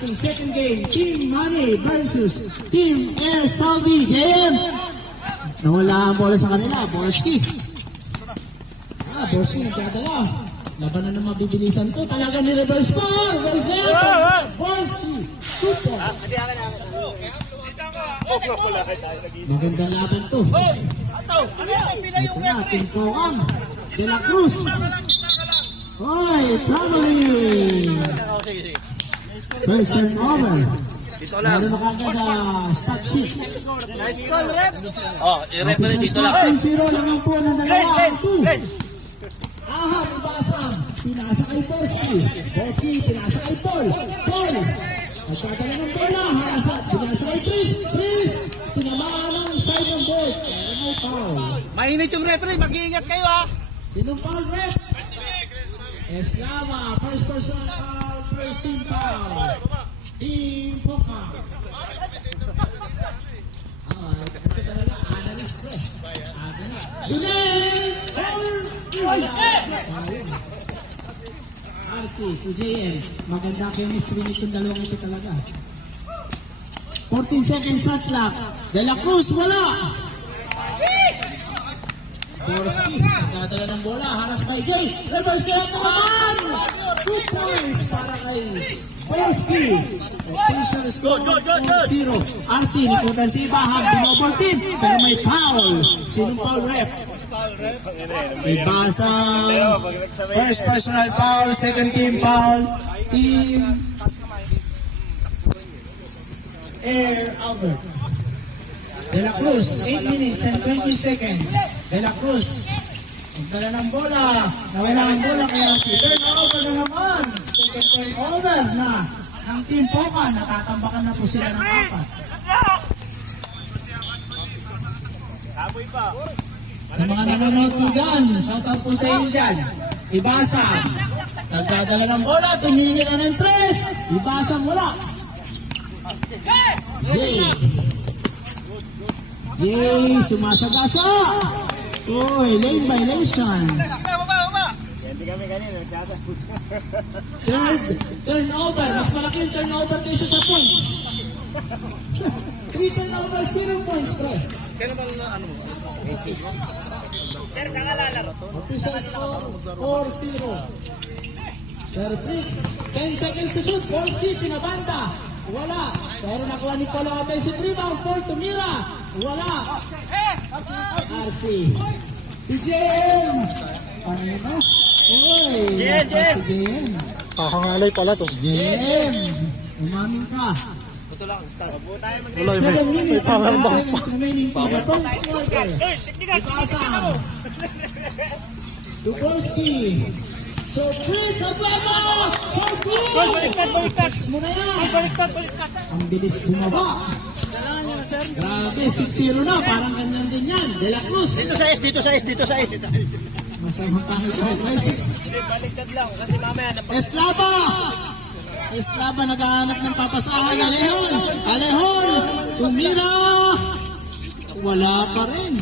ating second game. Team Money versus Team Air Saudi. JM. Nawala ang bola sa kanila. Borski. Borski nagdadala. Labanan na mabibilisan to. Talaga ni reverse score. Reverse there. Borski. 2 points. Magandang laban to. Ito na, Team Kokang. De La Cruz. Hoy, traveling. First turnover. Meron na kagad stat sheet. Nice call, rep. Oh, i-rep na dito lang. 2-0 lang po ng dalawa. 2. Aha, ibasang. Pinasa kay Borski. Borski, pinasa kay Paul. Paul. Nagkatala ng bola. Pinasa kay Chris. Chris. Tinamaan ang side ng board. Pero may foul. Mainit yung referee, mag-iingat kayo ha. Sinong foul, rep? Eslava. First personal foul. First team foul. Team Poka. Ito talaga, analyst ko eh. RC, TJN. Maganda chemistry nitong dalawang ito talaga. 14 seconds shot clock. De La Cruz, wala. Borski, dadala ng bola. Haras kay Jay. Reverse na lang naman. 2 points para kay Borski. Official score 4-0. RC, nikutan si Ibahan. Binobol team. Pero may foul. Sinong foul, rep? Ibasang first personal foul, second team foul, Team Air Albert. De La Cruz, 8 minutes and 20 seconds. De La Cruz, magdala ng bola. Nawala ang bola kaya si turnover na naman. Second turnover na ng Team Poka. Natatambakan na po sila ng 4. Sa mga nanonood mo dyan, shoutout po sa inyo dyan. Ibasa. Nagdadala ng bola, tumingin na ng 3. Ibasa mula. Jay, sumasagasa. Uy, lane violation. Turnover. Mas malaki yung turnover kaysa sa points. 3 turnover, 0 points, bro. Kaya naman ano mo? Sir, saan ka lalaro? Official score 4-0. Sir Fricks, 10 seconds to shoot. Borski, pinabanda. Wala. Pero nakuha ni Polo offensive rebound. Paul tumira. Wala. RC. PJM. Panino. Uy. JM. Kakangalay pala to. JM. Umamin ka. Ito lang, start. 7 minutes and 10 seconds remaining in the first quarter. Ipasang. Duborski. So, Chris Atlanta! Baliktad! Muna yan! Baliktad! Ang bilis bumaba. Grabe, 6-0 na. Parang ganyan din yan. De La Cruz. Dito sa S. Masamang pangit ko. May 6. Baliktad lang, kasi mamaya na Eslava! Eslava naghahanap ng papasahan. Alejón! Tumira! Wala pa rin.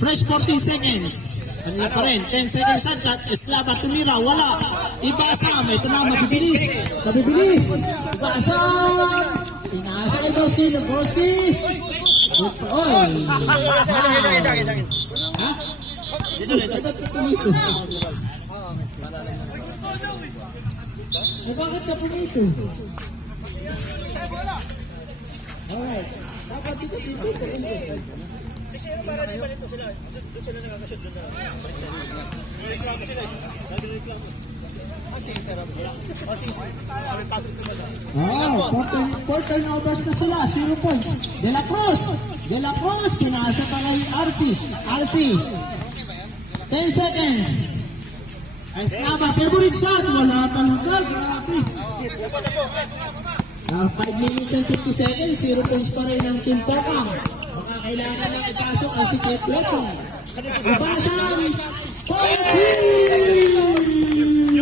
Fresh 40 seconds. Wala pa rin. 10 seconds shot. Eslava tumira. Wala. Ibasa. May ito na. Mabibilis. Ibasa. Pinasa kay Borski. Oy. Ha? Ba't pumito? Bakit ka pumito? Alright. Dapat dito pipito. para di ba dito sila? Doon sila nakakashoot doon sa. Four turnovers na sila, 0 points. De La Cruz, pinasa pa kay RC, 10 seconds. Eslava, favorite shot, wala talaga, grabe. 5 minutes and 50 seconds, 0 points pa rin ng Team Pokang. Baka kailangan na ipasok ang si Kate Weapon. Ibasang,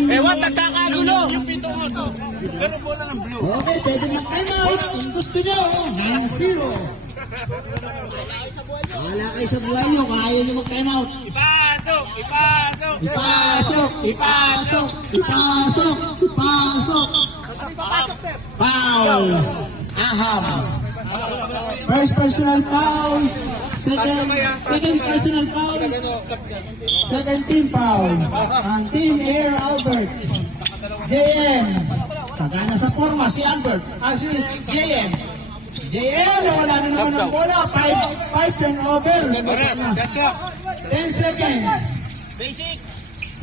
Ewan, nagkakagulo! Yung pito ko to. Pero po lang ang blue. Okay, pwede mag-time out. Kung gusto nyo, 9-0. Wala kayo sa buhay nyo, kaya nyo mag-time out. Ipasok! Ipasok! Foul. Aham. First personal foul. Second personal foul. Second team foul. Ang Team Air Albert. JM. Sagana sa forma si Albert. Si JM. JM, wala na naman ang bola. 5 turnover. 10 seconds. Basic.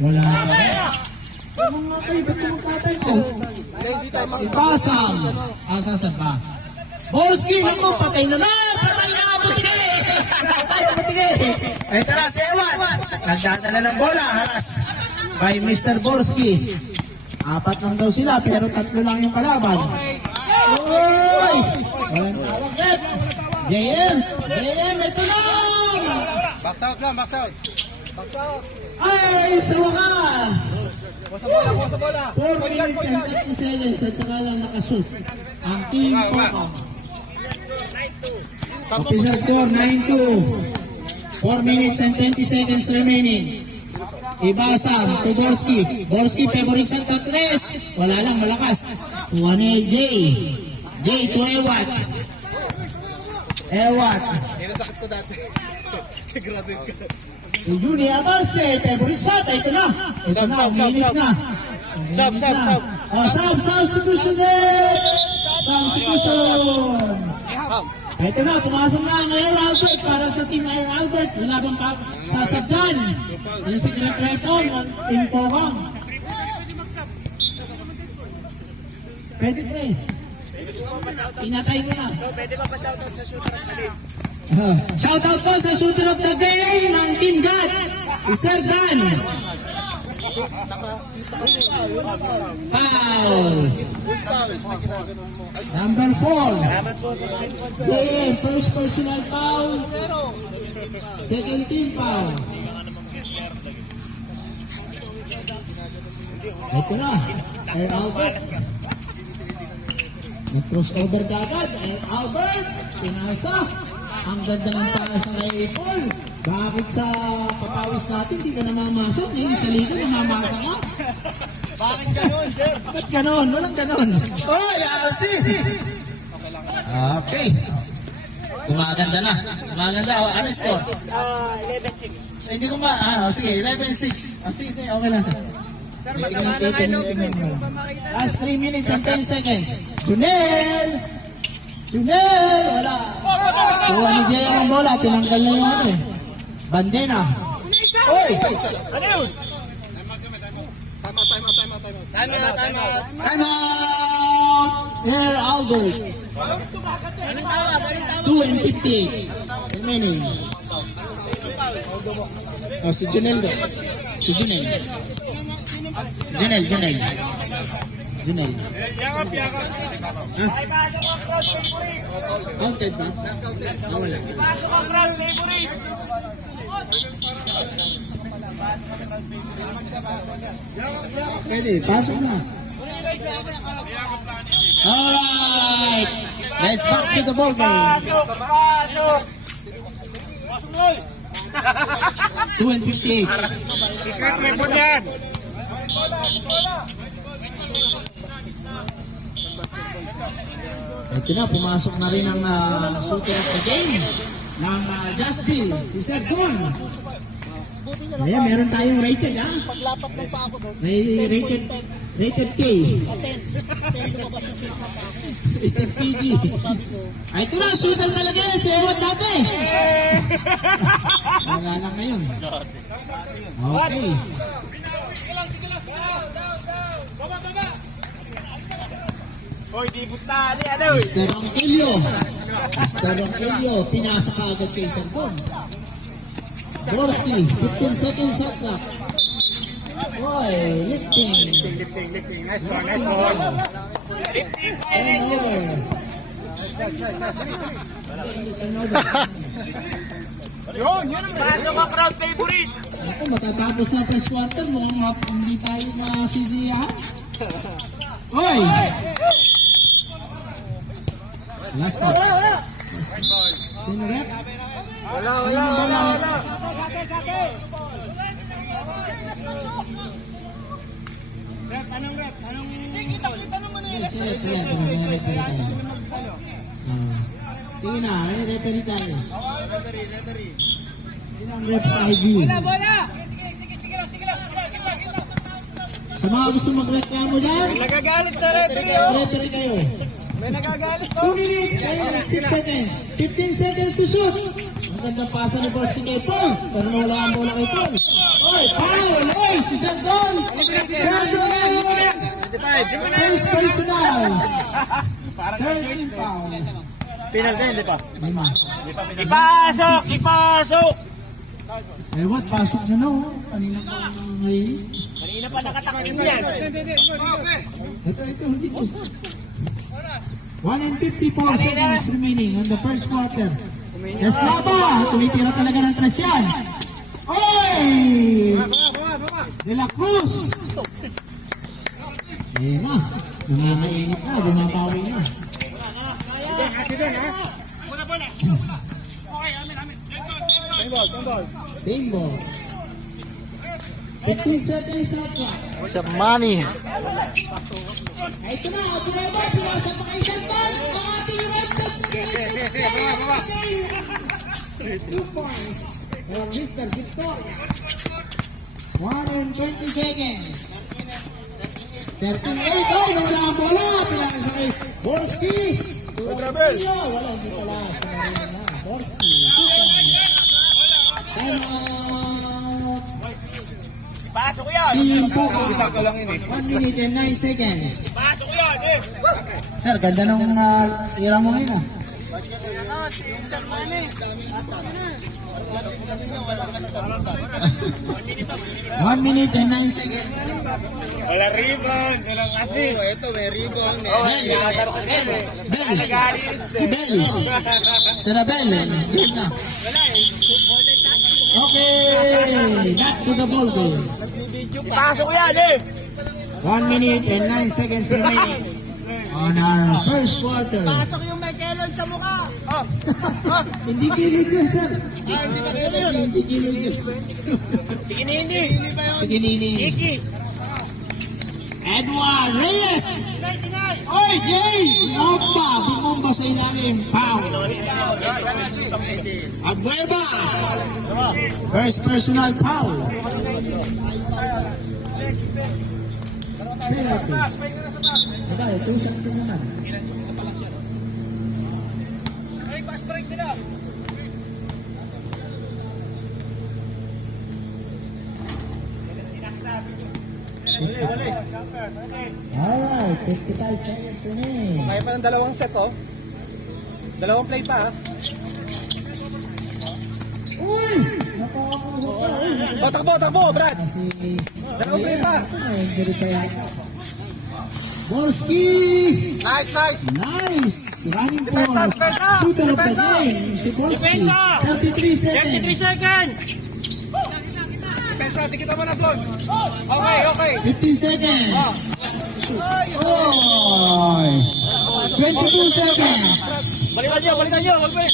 Wala na. Mga kayo, ba't magkatay ko? Ipasang. Asasan pa. Borski, naku, patay na na! Patay na nga, butigay! Patay na, butigay! Ay, tara, si Ewan! Nagdadala ng bola, haras by Mr. Borski. 4 lang daw sila, pero 3 lang yung kalaban. Oy! Walang tawag, Rep! JM! JM, ito lang! Box out lang, box out. Ay, sa wakas! 4 minutes and 50 seconds at saka lang nakashoot ang team Poco. Official score 9-2. 4 minutes and 20 seconds remaining. Ibasam to Borski. Borski favorite shot at 3. Wala lang, malakas. Tuwa ni Jay. Jay to Ewat. Ewat. Sakit ko dati. Graduate ka. Juni Abarce, favorite shot. Ito na. Ito na, uminit na. Sub. Substitution eh! Substitution! Ito na, pumasok na ang Air Albert para sa Team Air Albert. Wala bang sasagdan? Yung secret weapon ng Team Powang. Pwede pre. Pinatay ko na. Pwede pa pa-shoutout sa shooter ng Khalid? Shoutout po sa shooter of the game ng Team God. Sir Dan. Foul. Number 4. JM, first personal foul. Second team foul. Ito na. Air Albert. Nag-crossover ka agad. Air Albert. Pinasa. Ang ganda ng paasa kay Paul. Bakit sa papawis natin hindi ka namamasok? Ngayon sa liga namamasa ka? Bakit ganun, sir? Ba't ganon? Walang ganon. Oh, Yasi! Okay. Gumaganda na. Gumaganda. Ano score? 11-6. Hindi ko sige, 11-6. Sige, okay lang sir. Sir, masama na kayo loob. Hindi mo pa makita. Last 3 minutes and 10 seconds. Junel! Junel! Wala. Kuha ni Jay ang bola. Tinanggal na yung ano eh. Bandena. Oy! Ano yun? Time out. Time out! Air Albert. 2 and 50. Remaining. Oh, si Junel do. Si Junel. Junel. Counted ba? Wala. Pasok ang crowd favorite! Pwede, pasok na. Alright! Let's back to the ball game. Pasok! 2 and 58. Secret weapon yan. Ito na, pumasok na rin ang shooter of the game ng Jasville, si Sir Don. Ayan, meron tayong rated ha. Paglapat ng pa ako doon. May rated K. Rated PG. Ay, ito na, shooter talaga yan, si Ewan dati. Wala lang ngayon. Okay. Hoy, di gustahan ni ano? Mr. Ronquillo, pinasa ka agad kay Sir Don. Borski, 15 seconds shot clock. Boy, lifting. Nice one. Yun ang Pasok ang crowd favorite! Ako, matatapos na first quarter, mukhang hindi tayo masisiyahan. Hoy! Last na. Sino rep? Wala. Rep, anong? Kita naman Sige na, referee tayo. Sino ang rep sa IBU? Sa mga gusto magreklamo dyan, Nagagalit sa referee. referee kayo. May nagagalit 2 minutes and 6 seconds. 15 seconds to shoot. Ang gandang pasa ni Borsky kay Paul. Pero wala ang bola kay Paul. Oy, Paul! Oy, si Sardon! Sardon! First personal. 13 foul. Penalty, hindi pa. Lima. Ipasok! Ipasok! Eh, what? Pasok na no? Kanina pa may... Kanina pa nakatakip yan. Ito, dito. 1 and 54 seconds remaining on the first quarter. Eslava, tumitira talaga ng tres yan. Oy! De La Cruz. Ayan na. Nangangainit na, bumabawi na. Same ball. 15 seconds shot clock. Sa money. Ito na, Abueva, pinasa pa kay Santan. Ang ating red 2 points for Mr. Victoria. 1 and 20 seconds. 13-8. Oh, nawala ang bola. Pinasa kay Borsky. Wala, hindi pala sa Marina. Borsky. 2 points. Time out. Pasok ko yan! Team Poca. 1 minute and 9 seconds. Pasok ko yan! Eh! Sir, ganda nung tira mo ngayon ah. One minute and 9 seconds. Wala rebound! Walang assist! Ito, may rebound. Bell. Sir Abel. Game na. Okay. Back to the ball game. Pasok ko yan eh! 1 minute and 9 seconds remaining on our first quarter. Pasok yung may kelon sa mukha. Hindi kilid yun, sir. Hindi ba kelon? Hindi kilid yun. Sige Nini! Sige, Nini. Iki! Edward Reyes! Oy, Jay! Bumomba sa ilalim. Pow! Abueva! First personal foul. Penalty. Aba, ito something naman. Alright, 55 seconds remaining. Kaya pa ng dalawang set, oh. Dalawang play pa, ha? Uy! Napakakuha. Takbo, Brad! Si... Dalawang play pa. Injury pa yata. Borsky! Nice! Nice! Running for shooter of the game, si Borsky. 33 seconds. 33 seconds! Pesa, tikita mo na doon. Okay. 15 seconds. Oy! 22 seconds. Balikan nyo! Wag balik!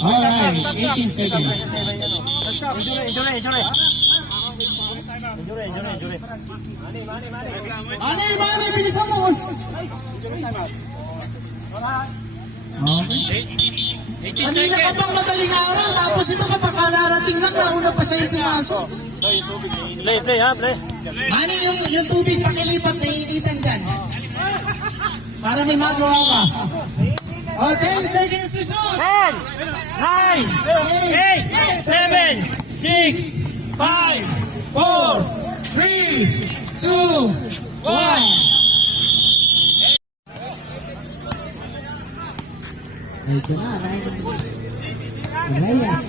Alright, 18 seconds. Injury! Mane, bilisan mo. Okay. Kanina ka pang madaling araw, tapos ito kapag kararating lang, nauna pa sa'yo pumasok. Play! Mane, yung tubig pakilipat, naiinitan dyan. Para may magawa ka. O, 10 seconds to shoot. 10, 9, 8, 7, 6, 5, 4, 3, 2, 1. Ito na, Reyes.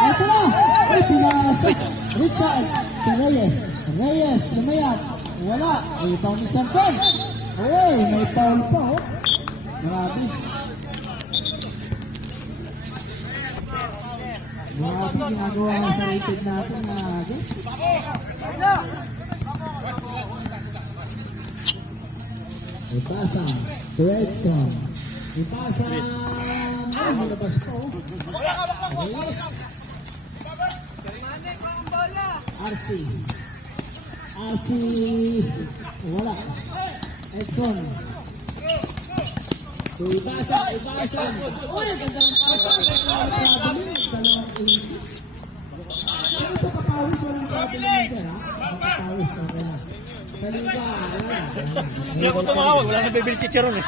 Ito na. Ay, pinasa. Richard. Si Reyes. Reyes, sumayap. Wala. Ay, foul ni Santon. Ay, may foul pa, oh. Grabe. Grabe ginagawa sa rated natin na guys. Ipasa. To Edson. Ipasa. Ay, malabas pa, oh. Reyes. RC. Wala. Edson. Ibasa. Uy, ganda ng pasa. Dalawang easy. Pero sa papawis, walang problem yun, sir, ha? Papawis, okay na. Sa liga, wala. Hindi ako tumawag, wala na bibili chicharon eh.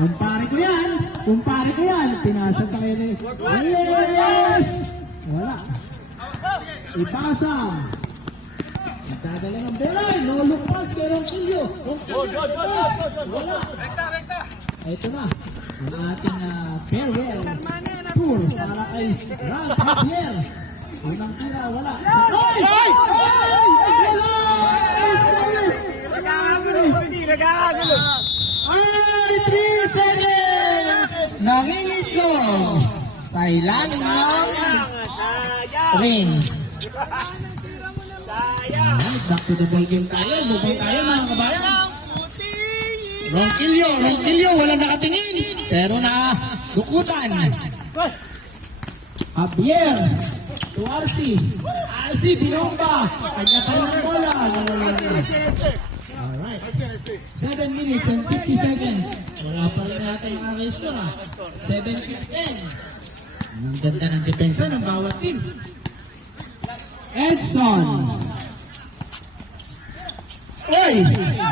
Kumpare ko yan. Pinasa tayo na yun. Yes! Wala. Ipasa. Nagdadala ng bola. No look pass kay Ronquillo. Wala. Ito na. Ang ating farewell tour para kay Ralph Javier. Unang tira, wala. Ay! Nagkakagulo. Ay, 3 seconds! Nangingitlog sa ilalim ng ring. Back to the ball game tayo. Lubang tayo mga kabayan. Ronquillo, wala nakatingin. Pero na dukutan. Javier to RC. RC, binomba. Kanya pa yung bola. Alright. 7 minutes and 50 seconds. Wala pa rin natin yung score. 7-10. Ang ganda ng depensa ng bawat team. Edson. Oy!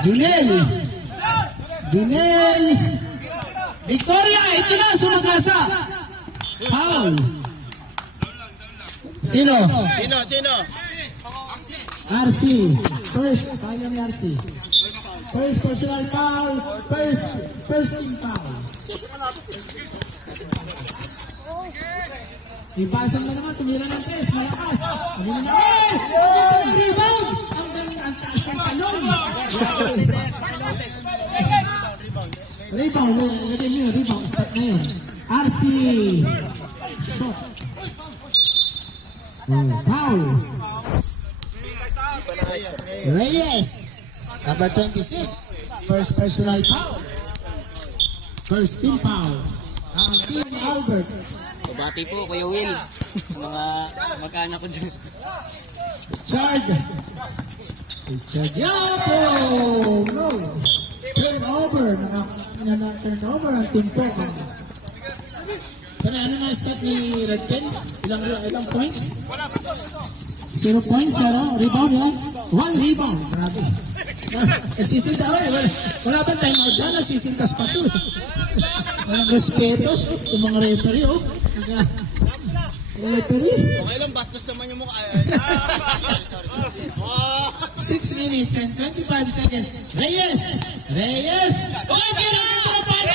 Junel. Victoria, ito na, sumasasa. Foul. Sino? RC. First, kaya ni RC. First personal foul. First team foul. Ipasan na naman, tumira ng 3, malakas. Tumira na, rebound! Ang taas ng talon. Rebound, lagyan nyo, rebound, stop na yun. RC. Stop. Foul. Reyes, number 26, first personal foul. First team foul. Ang team Albert. Bati po, Kuya Will, sa mga mag-anak ko dyan. Richard Yapo. No. Turnover. Turnover ang team po. Pero ano na stats ni Redken? Ilang points? 0 points pero rebound yan. 1 rebound. Grabe. Nagsisinta. Wala ba time out dyan? Nagsisintas pa siya. Walang respeto. Yung mga referee, oh. Referee. Okay lang, bastos naman yung mukha. 6 minutes and 25 seconds. Reyes! Okay, pero ito na pass!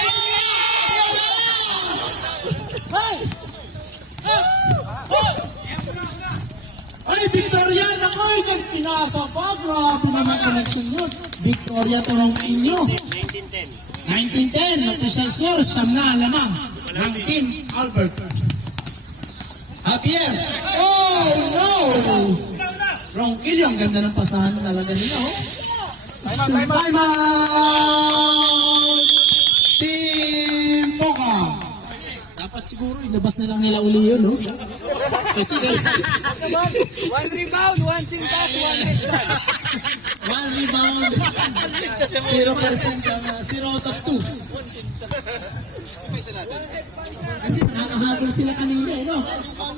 Ay, Victoria! Naku, yung pinasa pa. Grabe naman connection yun. Victoria to Ronquillo. 19-10. Official score. Siyam na alamang ng team Albert. Javier. Oh, no! Ronquillo, ang ganda ng pasahan talaga nila, oh. Time out! Team Poca. Dapat siguro ilabas na lang nila uli yun, oh. Kasi 1 rebound, 1 sintas, 1 headshot. 1 rebound, 0% 0 out of 2. Kasi nakakahabol sila kanina, eh, no?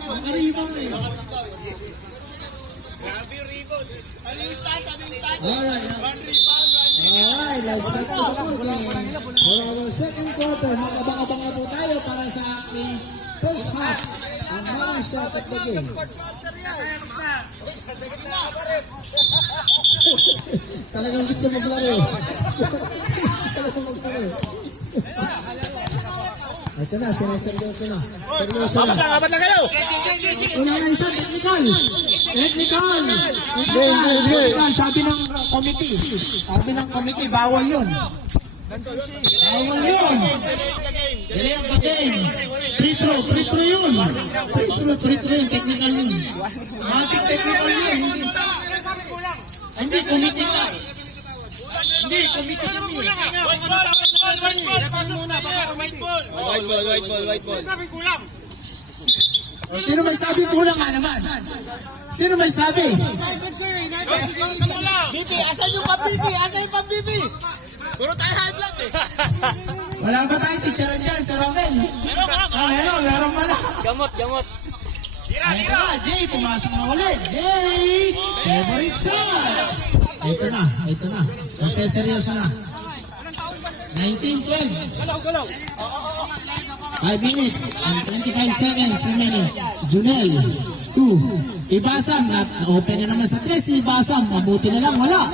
Nakaribang, eh. Alright, let's start the ball game. For our second quarter, magabang-abang na po tayo para sa ating first half. Ang mga shot at the game. Talagang gusto maglaro. Talagang maglaro. Ito na, seryoso na. Apat lang kayo! Unang isa, technical. Sabi ng committee, bawal yun. Dili ang game. Free throw yun. Free throw yun, technical yun. Ating technical yun. Hindi, committee ka. Hindi, committee kami. White ball. O, sino may sabi kulang nga naman? Sino may sabi? Bibi, asan yung pang-bibi? Asan yung pang-bibi? Puro tayo high blood eh. Wala ba tayong teacher dyan sa Romel? Meron pala. Gamot. Ayun na, Jay, pumasok na ulit. Jay! Favorite shot! Ito na. Magseseryoso na. 19-12. 5 minutes and 25 seconds remaining. Junel, 2. Ibasam, open na naman sa 3. Si Ibasam, mabuti na lang, wala.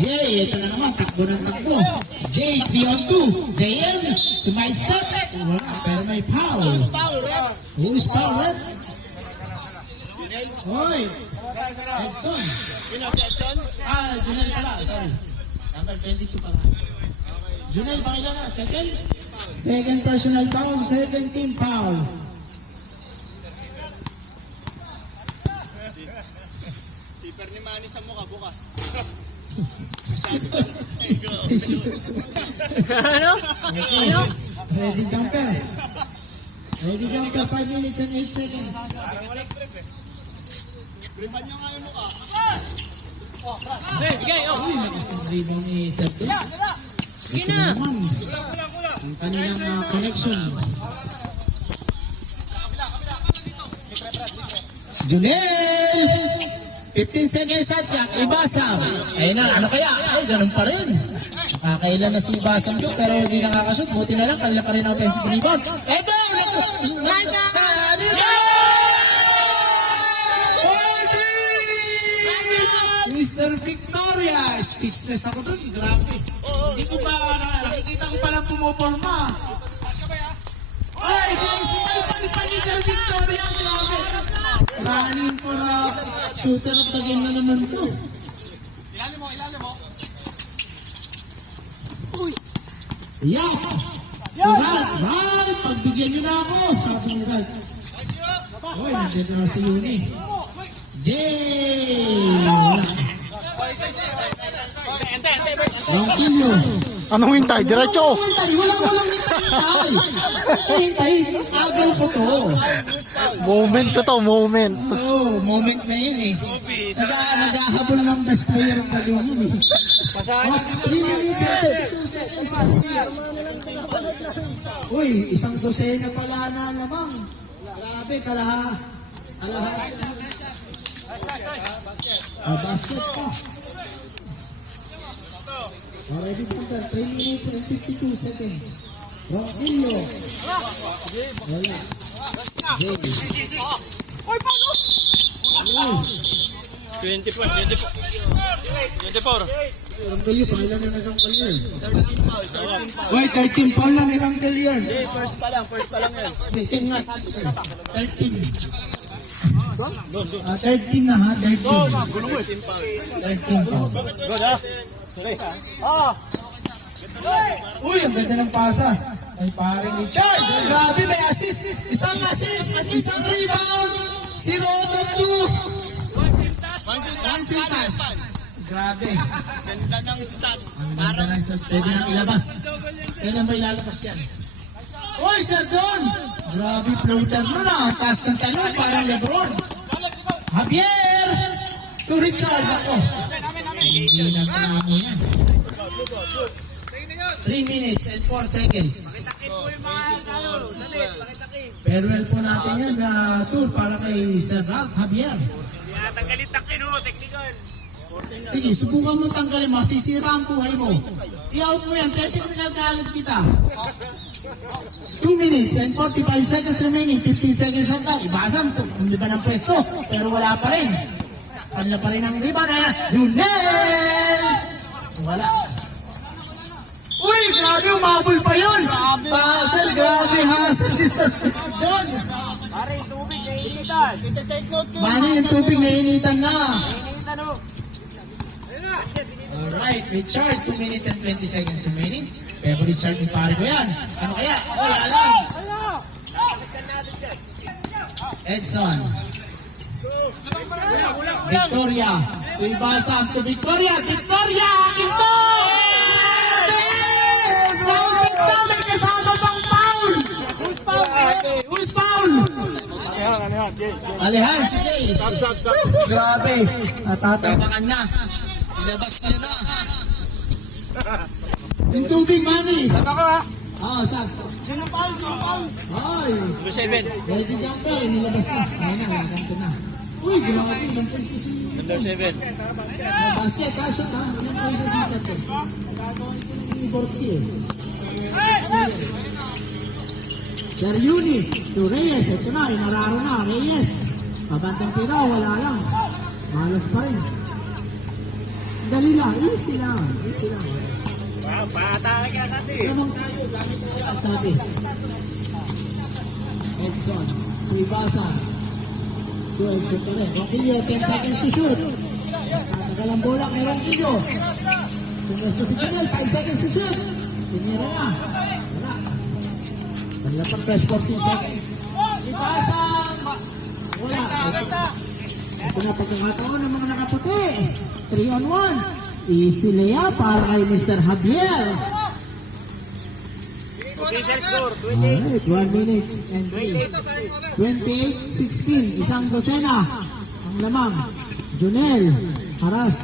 Jay, ito na naman, takbo ng takbo. Jay, 3 on 2. JM, sumay-step. Wala, pero may foul. Who's foul, red? Hoy, Edson. Junel pala, sorry. Number 22 pala. Junel, pakailan na, second personal foul, 17 foul. Siper ni Manny sa mukha bukas. Ano? Ready jumper. 5 minutes and 8 seconds. Liman nyo nga yung mukha. Bigay, oh. Uy, lakas ang rebound ni Sergio. Sige Ito na. naman. Ang kanilang connection. Junel! 15 seconds shot clock. Ibasam. Ayun na, ano kaya? Ay, ganun pa rin. Nakakailan na si Ibasam doon, pero hindi nakakashoot. Buti na lang, kanila pa rin ang offensive rebound. Eto! Sa dito! Mr. Victoria! Speechless ako doon. Grabe. Hindi ko ba, nakikita ko palang pumuporma. Ay, guys, palipan ni Sir Victoria. Grabe. Running for a shooter of the game na naman po. Ilalim mo. Yeah! Ral! Pagbigyan nyo na ako! Sabi ni Ral. Uy, nandito na si Yuni. Jay! Wala. Bangkilyo. Anong hintay? Diretso! Walang hintay. Agaw ko to. Moment ko to, moment. Oo, moment na yun eh. Naghahabol ng best player ang gagawin yun eh. 3 minutes and 2 seconds. Uy, isang dosena pala na lamang. Grabe, kalaha. Basket pa. Already counted, 3 minutes and 52 seconds. Ronquillo. Wala. Jay. 24. Ronquillo, pangilan na nagangkal yun. Wait, 13 foul lang ni Ronquillo yun. First pa lang yan. 13 nga sa atin. 13. 13 na ha, 13. 13 foul. Good, ha? Sige. Uy, ang ganda ng pasa. Ay, paring Richard. Grabe, may assist. Isang assist, isang rebound. 0 on 2. One sintas. Grabe. Ganda ng stats. Ang ganda ng stats. Pwede nang ilabas. Kailan ba ilalabas yan? Uy, Sir John. Grabe, floater mo na. Ang taas ng talong, parang Lebron. Javier! To Richard. Ako. Hindi na mo yan. 3 minutes and 4 seconds. Farewell po natin yan na tour para kay Sir Ralph Javier. Sige, subukan mo tanggalin, masisira ang buhay mo. I-out mo yan, technical talent kita. 2 minutes and 45 seconds remaining, 15 seconds shot ka. Ibasam, hindi ba ng pwesto, pero wala pa rin. Kanila pa rin ang rebound na Junel! Wala. Uy, grabe, umabol pa yun! Basel, grabe, hassle si Sir John. Take note ko. Mano yung tubig na initan na. Alright, Richard, 2 minutes and 20 seconds remaining. Pero Richard, ni pare ko yan. Ano kaya? Wala lang. Edson. Victoria. Tuibasam to Victoria. Victoria! Ito! May kasama pang foul! Who's foul? Alihan, sige. Sab. Grabe. Natatapakan na. Ilabas niyo na. Yung tubig, Manny. Tama ko ha. Oo, sab. Sino foul? Ay. Number 7. Ready jumper, nilabas na. Ayun na, ganito na. Uy, grabe. Ilang princess si... Number 7. Basket, kaso na. Ilang princess si Sato. Ni Borski eh. Daryuni to Reyes. Ito na, inararo na. Reyes. Pabantang tira, wala lang. Malas pa rin. Dali lang, easy lang. Easy lang. Patake ka kasi. Lamang tayo, gamit ang oras natin. Edson, Tuibasa. To Edson pa rin. Ronquillo, 10 seconds to shoot. Tagal ang bola kay Ronquillo. Pumwesto si Chanel, 5 seconds to shoot. Pinira na. Wala. Kanila pang press 14 seconds. Tuibasa. Wala. Ito na pagkakataon ng mga nakaputi. 3-on-1. Easy layup para kay Mr. Javier. Official score. Alright, 1 minutes and 28-16. Isang dosena. Ang lamang. Junel. Haras.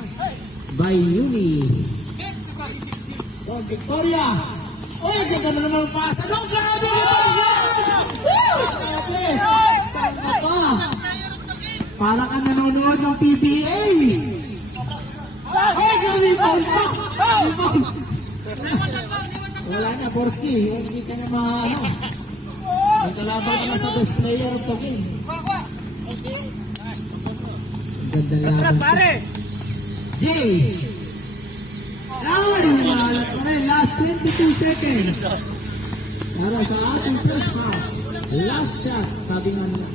By Yuni. Don Victoria. Uy, ganda na naman ang pasa. No, grabe! Grabe! Saan ka pa? Para ka nanonood ng PBA. Ay, galing foul pa! Foul! Wala na, Borski. Hindi ka na ano. May kalaban ka na sa best player of the game. Ganda laban. Jay! Ay, wala pa rin. Last 22 seconds. Para sa ating first half. Last shot. Sabi nga nila.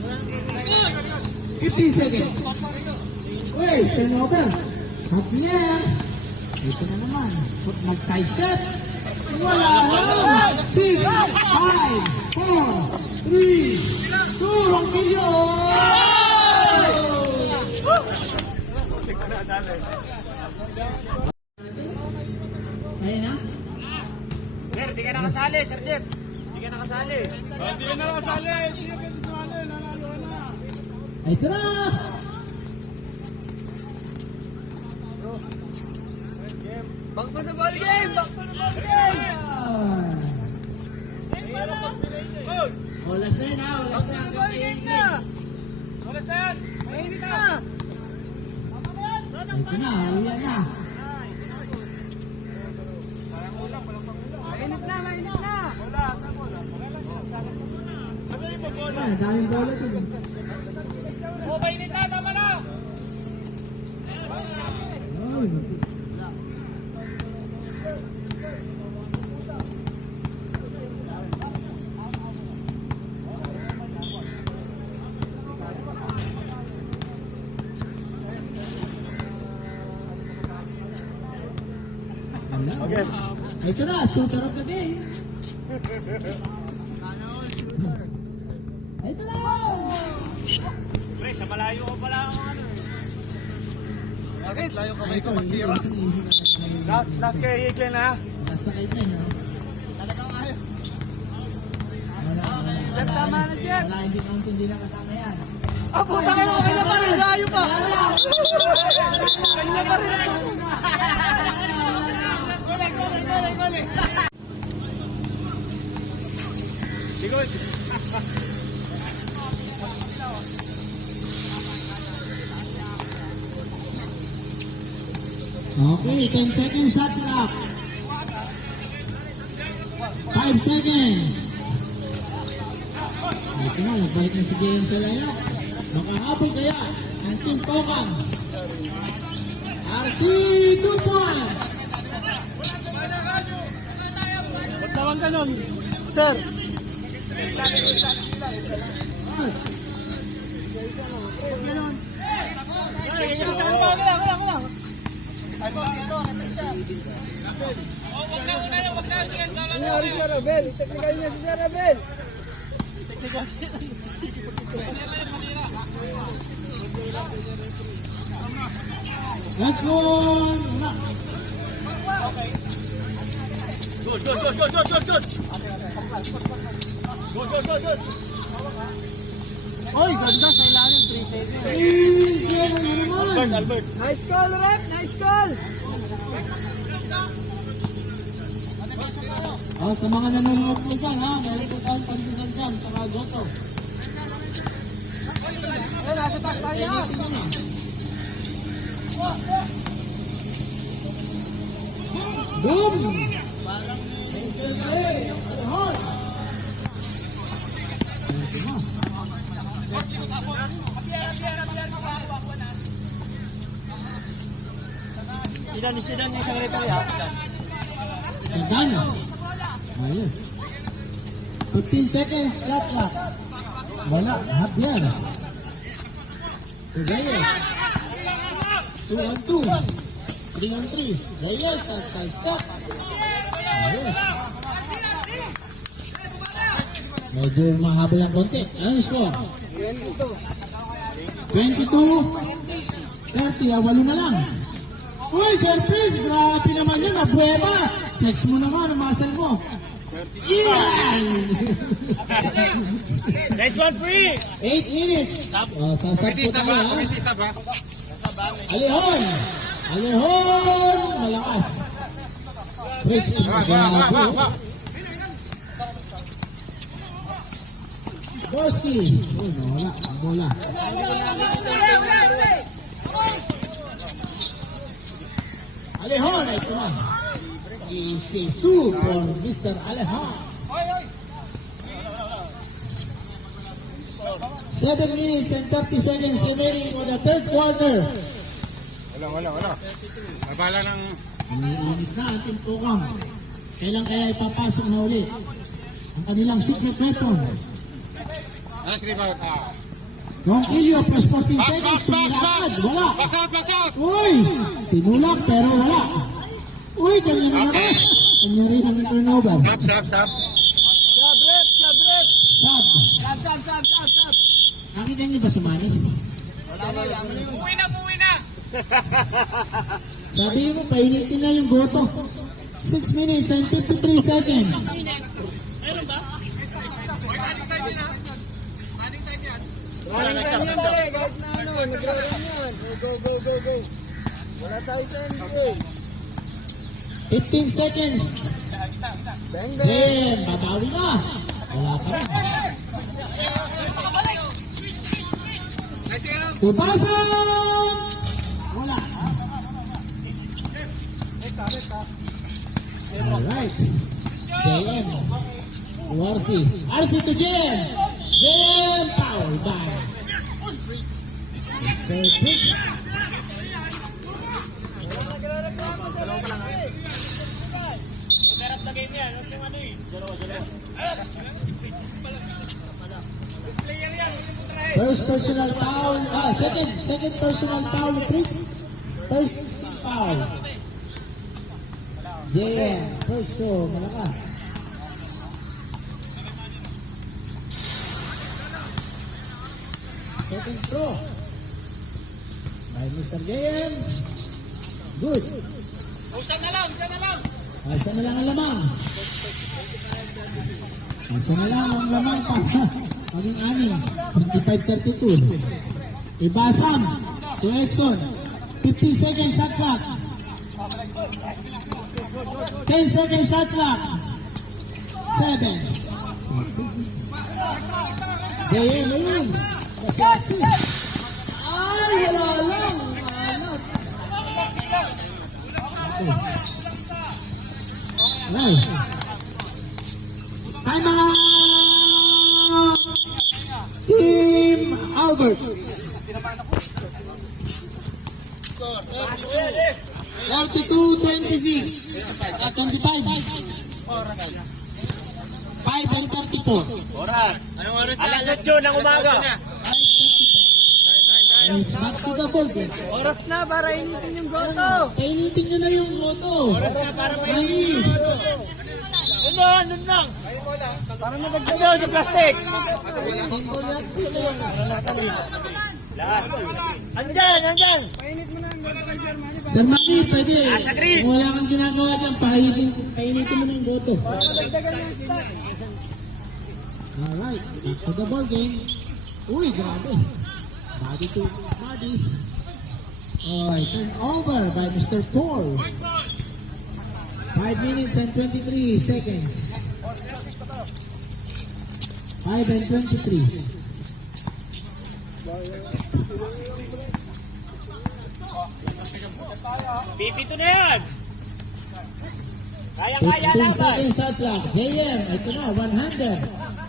15 seconds. Wait, turnover. Javier. Ito na naman. Mag-side step. Wala lang. 6, 5, 4, 3, 2, Ronquillo. Ayun na. Sir, di ka nakasali, Sir Jeff. Di ka nakasali. Hindi ka na kasali. Hindi ka pwede sumali. Nanalo ka na. Ito na. Back to the ball game! Back to the ball game! Olas na yun ha. Olas na. Ball game na! Oras na yan. Mainit na! Ito na. Uyan na. Mainit na! Mainit na! Ay, daming bola ito. O, mainit na. Tama na. Ay, Okay. ito na, shooter of the game. Ito na! Pre, sa malayo ko pala ang ano. Bakit? Layo ka Ito, isang easy na. Last kay Higlen ha? Last na kayo na, no? Tama na, Jeff. Wala, hindi count, hindi na kasama yan. Ah, puta kayo! Kanya pa rin! Layo pa! Kanya pa rin! Gole! Sigod! Okay, 10 seconds shot clock. 5 seconds. Ito na, nagbalik na si James sa layup. Makahabol kaya ang Team Pokam. RC 2 points. Ba't tawang ganon? Sir! Nangyari si Arabel. Technical niya si Arabel. That's one. Good. Oy, ganda sa ilalim. 3 seconds. 3-0 na naman. Albert. Nice call, rep. Nice call. Oh, sa mga nanonood mo dyan, ha? Meron po tayong pandesal dyan, para Goto. Ay, nasa taas tayo. Boom! Sidan yung isang referee ha. Sandana. Ayos. 15 seconds, shot clock. Wala, Javier. Reyes. 2-on-2. 3-on-3. Reyes, outside step. Ayos. Medyo mahaba yung konti. Ano yung score? 22-30. Walo na lang. Uy, surprise! Grabe naman yun, nabueba! Flex mo naman, ang muscle mo. Yan! Next one, free! 8 minutes. Oh, sasabot ako, ha? Alihon! Alihon! Malakas. Bridge to Gabo. Borski. Uy, nawala. Ang bola. Alejón, ito na. Easy 2 for Mr. Alejón. 7 minutes and 30 seconds remaining for the third quarter. Wala. Nabala ng... Iniinit na ang timpukang. Kailan kaya ipapasok na uli ang kanilang secret weapon? Yung Ilio plus 14 seconds. Tumilakad. Wala. Uy! Tinulak pero wala. Uy! Kanya na naman. Kanya rin ang turnover. Sab. Sab, rep. Sab, rep. Sab. Sab. Nakita niyo ba si Manny? Uwi na. Sabi mo, painitin na yung goto. 6 minutes and 53 seconds. Running time yan, pare. Kahit na ano, nag-run yan. Go. Wala tayo sa NBA. 15 seconds. Bang, Jen, babawi na. Wala pa rin. Tupasan! Wala. Alright. JM. RC. RC to JM. JM power by Mr. Briggs. Operate na game yan. Huwag yung ano eh. First personal foul. Second personal foul. Briggs. First foul. JM. First throw. Malakas. Second throw. By Mr. JM. Good. Isa na lang. Isa na lang ang lamang. Isa na lang ang lamang pa. Maging aning. 25-32. Ibasam. To Edson. 50 seconds shot clock. 10 seconds shot clock. 7. JM yun. Kasi. Ay, wala lang. Ay. Time out! Team Albert. 32-26. 25. 5 and 34. Oras. Anong oras na? Alas 8 ng umaga. It's back to the ball game. Oras na para initin yung goto. Painitin nyo na yung goto. Oras na para Ay. Ano lang. Parang nagagalaw sa plastic. Lahat. Andyan. Painit mo na ang goto kay Sir Manny. Sir Manny, pwede. Sa green. Kung wala kang ginagawa dyan, painitin mo na yung goto. Para dagdagan ng stock. Alright, back to the ball game. Uy, grabe. Body to body. Alright, turnover by Mr. Paul. 5 minutes and 23 seconds. 5 and 23. Pipito na yan. 15 Kaya-kaya seconds shot clock. JM, ito na, 100.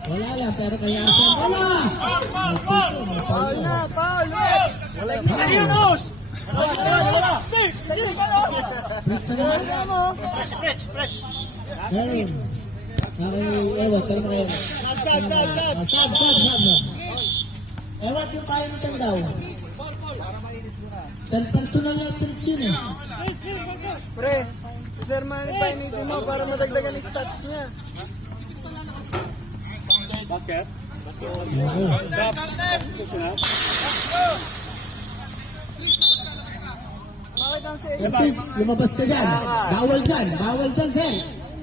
Wala lang, pero kaya siya. Wala! Paul na, Paul! Wala yung Ano yun, Os? Flex na naman. Fresh. Meron. Okay, Ewat, pero kayo. Sab. Ewat, yung payo nito daw. Personal na tricks yun eh. Pre, si Sir Manny painitin mo para madagdagan yung stats niya. Okay. Bakit ang Sir Pitch, lumabas ka dyan. Bawal dyan, sir.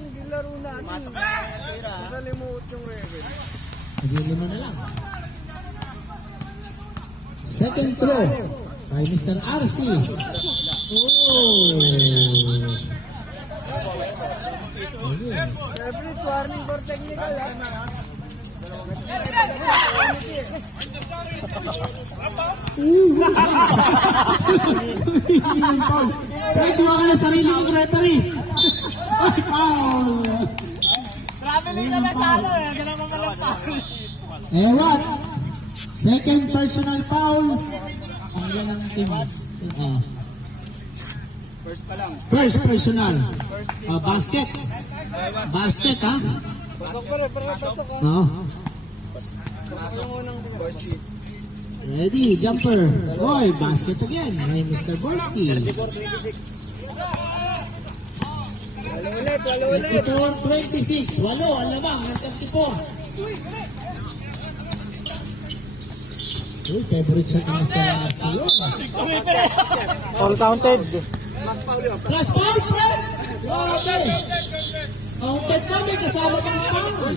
hindi laro natin? Masalimuot yung rebel. Nag-lima na lang. Second throw by Mr. RC. Oh. Referee, warning for technical ha. Ay, tuwa ka na sarili mong referee. Ay, foul. Traveling na lang talo eh. Ganun mo pala foul. What? Second personal foul. Ang yan ang team. First personal. Basket. Basket, ha? Pasok pa rin, pasok ha. Oo. Pasok mo ng first hit. Ready, jumper. Boy, basket again. May Mr. Borski. Walo ulit. 24-26. Walo, ang lamang ng 34. Uy, favorite shot ng Mr. Arceo. All counted. Plus 5, friend! Grabe! Counted kami, kasama pang foul.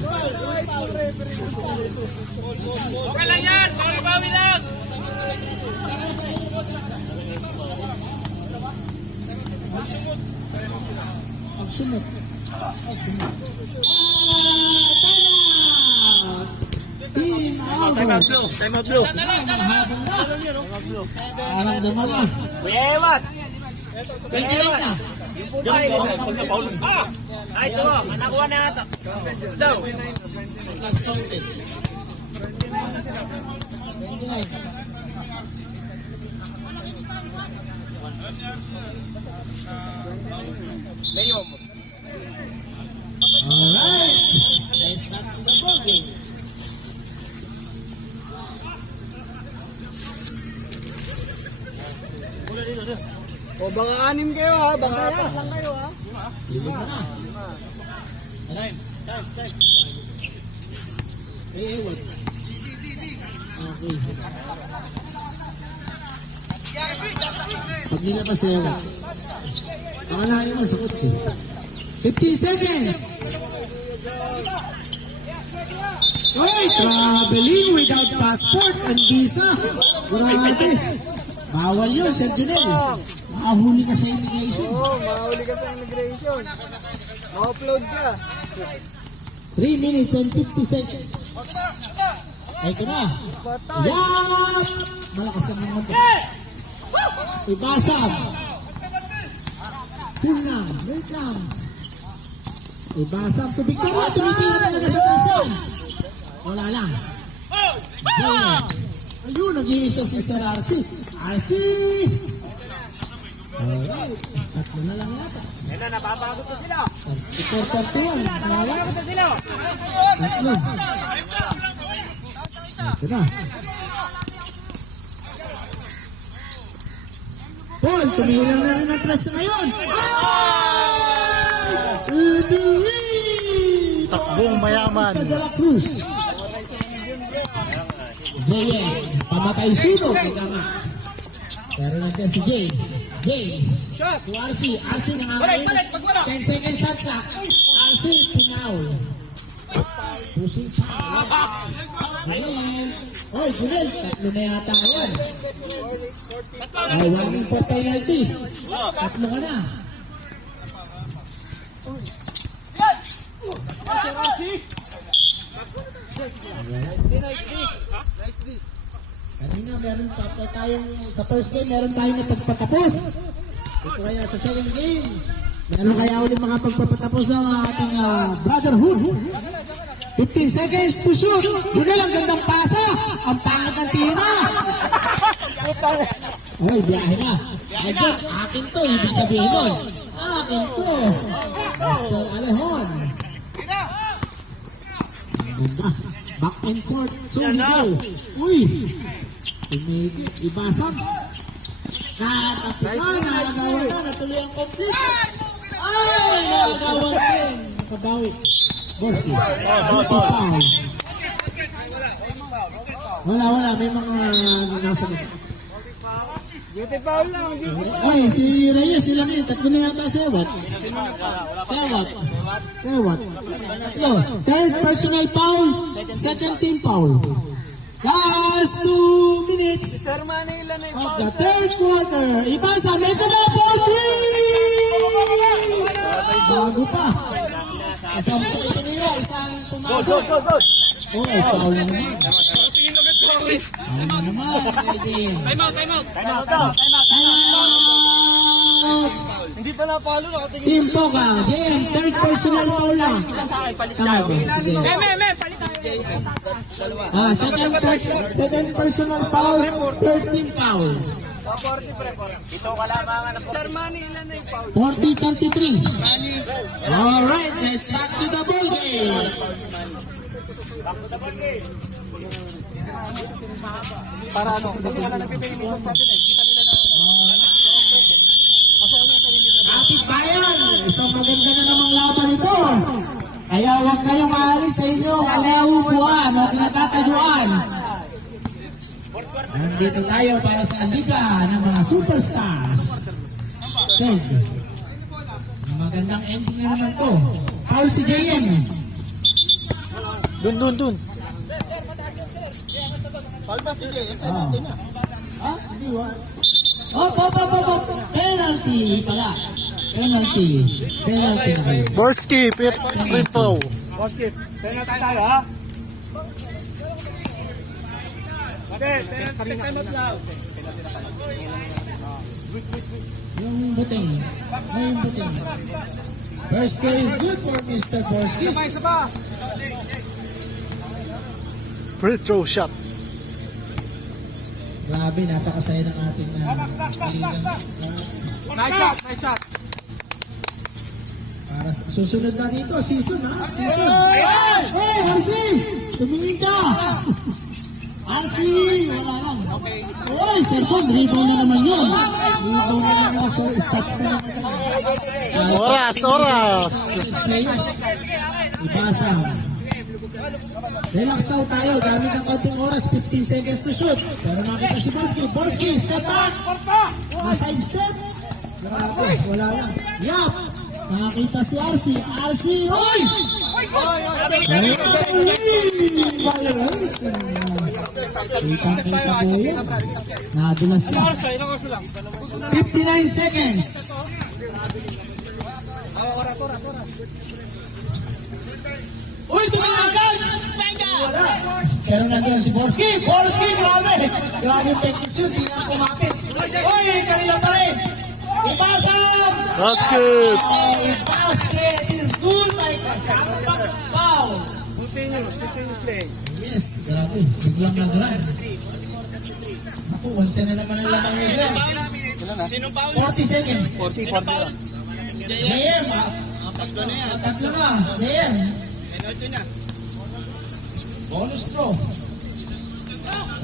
Okay lang yan. Bawi lang. Pagsunod. Team out! Time out blue. Habang na. Parang naman na. Ewat. 29 na. Ay, ito. Nakuha na ata. Daw. Plus counted. 29. Alright. Let's back to the ball game. O baka 6 kayo ha, baka 4 lang kayo ha. Lima na. Ewan. Okay. Pag nilabas na yun, pakalayo mo sa kotse. 15 seconds! Wait! Traveling without passport and visa. Grabe. Bawal yun, Sir Junel. Makahuli ka sa immigration. Oo, mahuli ka sa immigration. Ma-upload ka. 3 minutes and 50 seconds. Ay ka na. Patay. Yan! Malakas ka naman ito. Ibasag. Pull lang. Wait lang. Ibasag. Tubig ka na. Tumitira talaga sa tasan. Wala lang. Yan. Ayun, nag-iisa si Sir RC. RC! Alright. Tatlo na lang yata. Ito, napapagod na sila. 34-31. Wala. Napapagod na sila. Tatlo. Ito na. Paul, tumira na rin ang press ngayon. Takbong mayaman. Mr. De La Cruz. JM, pamatay sunog. Pero nandiyan si Jay. Jay, to RC. RC nangangain. 10 seconds shot clock. RC, pinaul. Pushing foul. Again. Oy, Junel, tatlo na yata yan. Ay, 1 for penalty. Tatlo ka na. Kanina meron pa tayong, sa first game meron tayong napagpatapos. Ito kaya sa second game, meron kaya ulit mga pagpapatapos ang ating brotherhood. 15 seconds to shoot. Junel, ang gandang pasa. Ang pangit ng tira. Uy, biyahe na. Medyo, akin to. Ibig sabihin nun. Akin to. Mr. Alejón. Ganda. Back and forth. So we go. Uy. Tumigil. Ibasag. Nakatapunan. Nakagawa na. Natuloy ang complete. Ay! Nakagawa din. Nakabawi. Borski. Duty foul. Wala. May mga nasa dito. Duty foul lang, duty foul. Oy, si Reyes, sila na yun. Tatlo na yata sewat. Tatlo. Third personal foul. Second team foul. Last 2 minutes Sir Manny, ilan na yung of foul, the sir? third quarter. Ibasa, may na for 3! Bago pa. Isang pwede nila, isang pumasok. Okay, foul na naman. Foul na naman. Pwede. Time out. Hindi pa na-follow, nakatingin. Team Pokang, JM, third personal foul lang. Tama ba? Sige. Second personal foul, third team foul. 40 pre, 40. Ito kalamangan ng Sir Manny, ilan na yung foul? 40-33. Alright, let's back to the ball game. Para ano? Kasi wala nagpipilinig sa atin eh. Kita nila na... Kapit bayan, isang maganda na namang laban ito. Kaya huwag kayong maalis sa inyong kinaupuan o kinatataguan. Nandito tayo para sa liga ng mga superstars. Third. Magandang ending na naman to. Foul si JM. Dun. Foul ba si Jay? Hindi wa. Op. Penalty pala. Penalty na kayo. Borski, free throw. Boskip. Tingnan tayo ha. Yung buting. First goal is good for Mr. Borski. Isa pa. Free throw shot. Grabe, napakasaya ng ating Nice shot. para sa susunod na dito, season ha? Season. Hey, RC! Tumingin ka! RC! Wala lang. Oy, Serson, rebound na naman yun. Rebound na naman. So, stats na naman. Oras. Ibasa. Relax daw tayo. Gamit ang konting oras. 15 seconds to shoot. Pero nakita si Borski. Step back. Side step. Grabe. Wala lang. Yap. Nakakita si RC. RC. Oy! Violation. Kita po yun. Nadulas siya. 59 seconds. Uy, tumingin! Wala. Pero nandiyan si Borski. Grabe. Grabe yung petition. Hindi na kumapit. Uy, kanila pa rin. Ipasang! Basket. Basket is good, my kasama. Foul. Continuous play. Yes, grabe. Biglang nag-run. Ako, once na naman ang lamang niya siya. 40 seconds. 40 lang. JM, tatlo na. JM. Bonus throw.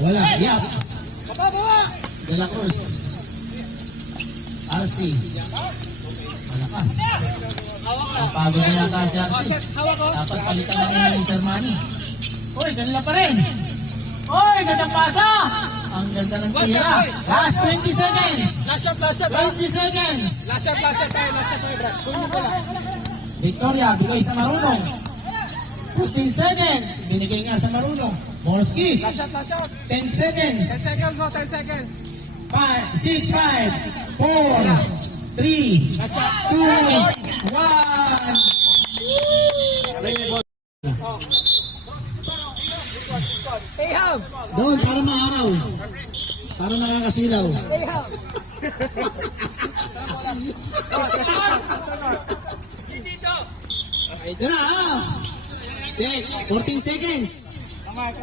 Wala. Yap. De La Cruz. RC. Malakas. Napagod na yata si RC. Dapat palitan na ni Sir Manny. Uy, kanila pa rin. Uy, gandang pasa. Ang ganda ng tira. Last 20 seconds. Last shot. 20 seconds. Last shot tayo, Brad. Kunin mo pala. Victoria, bigay sa marunong. 15 seconds. Binigay nga sa marunong. Morski. Last shot, last shot. 10 seconds. 10 seconds mo, 10 seconds. 5, 6, 5, 4, 3, 2, 1. Ahab! Doon, para maaraw. Para nakakasilaw. Ahab! Ito na, ah. Check. 14 seconds. Come on.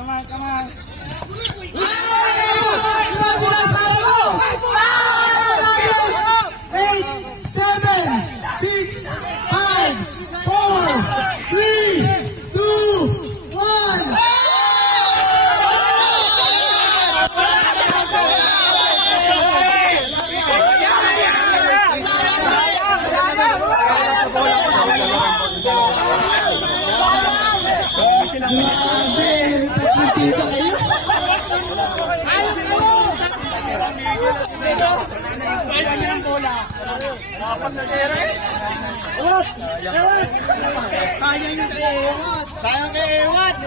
Bago na sa mo! 8, 7, 6, 5, 4, 3, 2, 1. Grabe! Nagpunta kayo? Sayang kay Ewat!